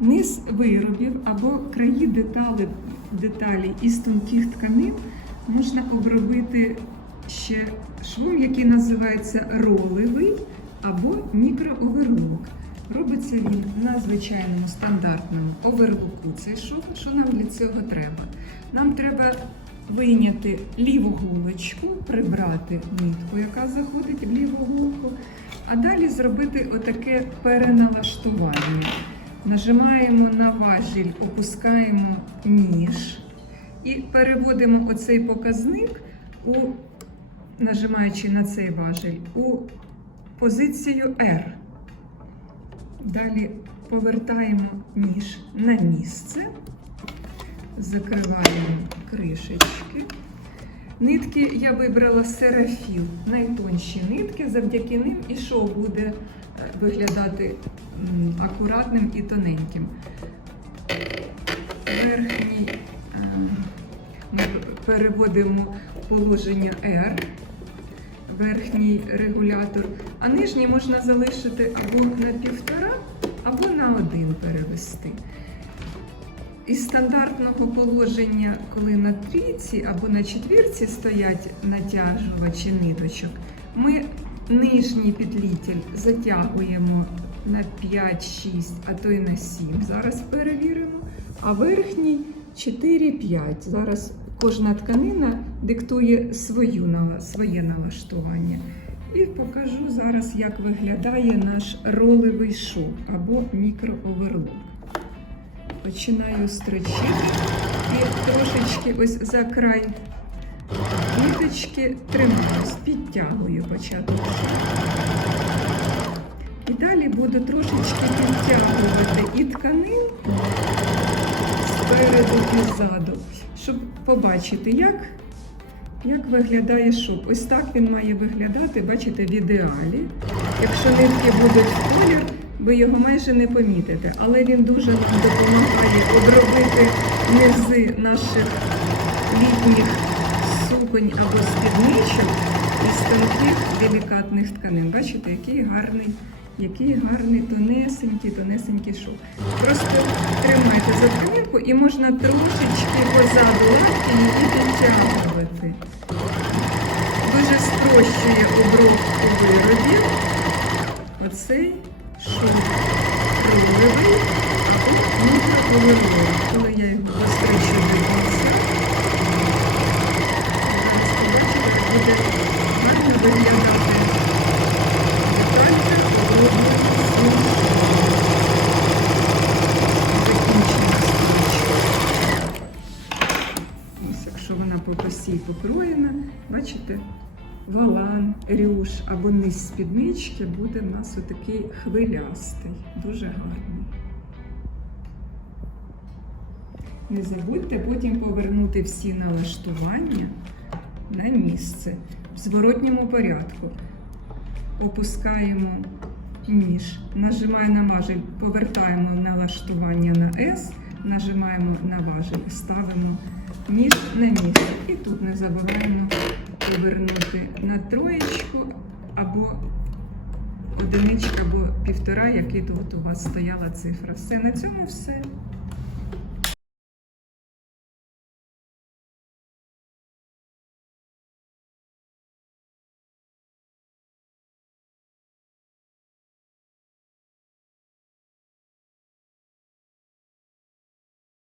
Низ виробів або краї деталі, деталі із тонких тканин можна обробити ще швом, який називається ролевий або мікрооверлок. Робиться він на звичайному стандартному оверлоку. Цей шов, що нам для цього треба? Нам треба вийняти ліву гулочку, прибрати нитку, яка заходить в ліву гулку, а далі зробити отаке переналаштування. Нажимаємо на важіль, опускаємо ніж і переводимо оцей показник, у, нажимаючи на цей важіль, у позицію R. Далі повертаємо ніж на місце, закриваємо кришечки. Нитки я вибрала серафіл, найтонші нитки, завдяки ним і шов буде виглядати акуратним і тоненьким. Верхній е, ми переводимо положення R, верхній регулятор, а нижній можна залишити або на півтора, або на один перевести. Із стандартного положення, коли на трійці або на четвірці стоять натяжувачі ниточок, ми нижній підлітель затягуємо на 5-6, а то й на 7. Зараз перевіримо. А верхній 4-5. Зараз кожна тканина диктує свою, своє налаштування. І покажу зараз, як виглядає наш ролевий шов або мікрооверлок. Починаю строчити і трошечки ось за край ниточки тримаюсь, підтягую початок. І далі буду трошечки підтягувати і тканин спереду і ззаду, щоб побачити, як, як виглядає шов. Ось так він має виглядати, бачите, в ідеалі. Якщо нитки будуть в колір, ви його майже не помітите, але він дуже нам допомагає обробити низи наших літніх суконь або спідничок із тонких делікатних тканин. Бачите, який гарний, який гарний тонесенький, тонесенький шов. Просто тримайте за тканинку і можна трошечки позаду лапки її підтягувати. Дуже спрощує обробку виробів. Оцей шов рулевий або мікрооверлок. Коли я його Ось якщо вона по покроєна, бачите, валан, рюш або низ спіднички буде в нас отакий хвилястий, дуже гарний. Не забудьте потім повернути всі налаштування на місце зворотньому порядку. Опускаємо ніж, нажимаємо на важель, повертаємо налаштування на S, нажимаємо на важель, ставимо ніж на місце. І тут не забуваємо повернути на троєчку або одиничка, або півтора, який тут у вас стояла цифра. Все, на цьому все.